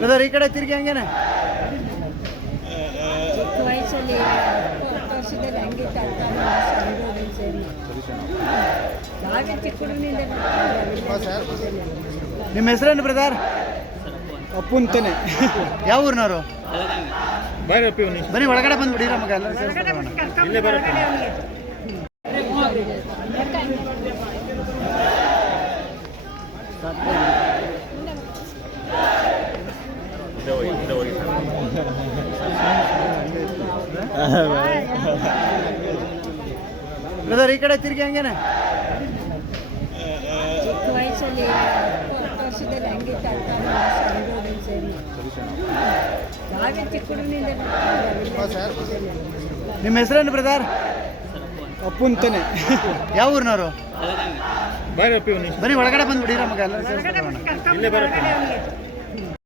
Brother ಈ ಕಡೆ ತಿರುಗಿ ಹಂಗೇನೆ ಚಿಕ್ಕ ವಯಸ್ಸಲ್ಲಿ 10 ವರ್ಷದಲ್ಲಿ ಹಂಗಿತ್ತು ಹಾಗೆ ಚಿಕ್ಕ ಹುಡುಗನಿಂದ ನಿಮ್ಮ ಹೆಸರೇನು ಬ್ರದರ್? ಅಪ್ಪು ಅಂತಾನೆ. ಯಾವ ಊರಿನವರು? ಬನ್ನಿ ಒಳಗಡೆ ಬಂದ್ಬಿಡಿರ ಮಗ ಎಲ್ಲ ಇಲ್ಲೇ ಬರಪ್ಪ. ಬ್ರದರ್ ಈ ಕಡೆ ತಿರುಗಿ ಹಂಗೇನೆ ಚಿಕ್ಕ ವಯಸ್ಸಲ್ಲಿ 10 ವರ್ಷದಲ್ಲಿ ಹಂಗಿತ್ತು ಹಾಗೆ ಚಿಕ್ಕ ಹುಡುಗನಿಂದ ನಿಮ್ಮ ಹೆಸರೇನು ಬ್ರದರ್? ಅಪ್ಪು ಅಂತಾನೆ. ಯಾವ ಊರಿನವರು? ಬನ್ನಿ ಒಳಗಡೆ ಬಂದ್ಬಿಡಿರ ಮಗ ಎಲ್ಲ ಇಲ್ಲೇ ಬರಪ್ಪ.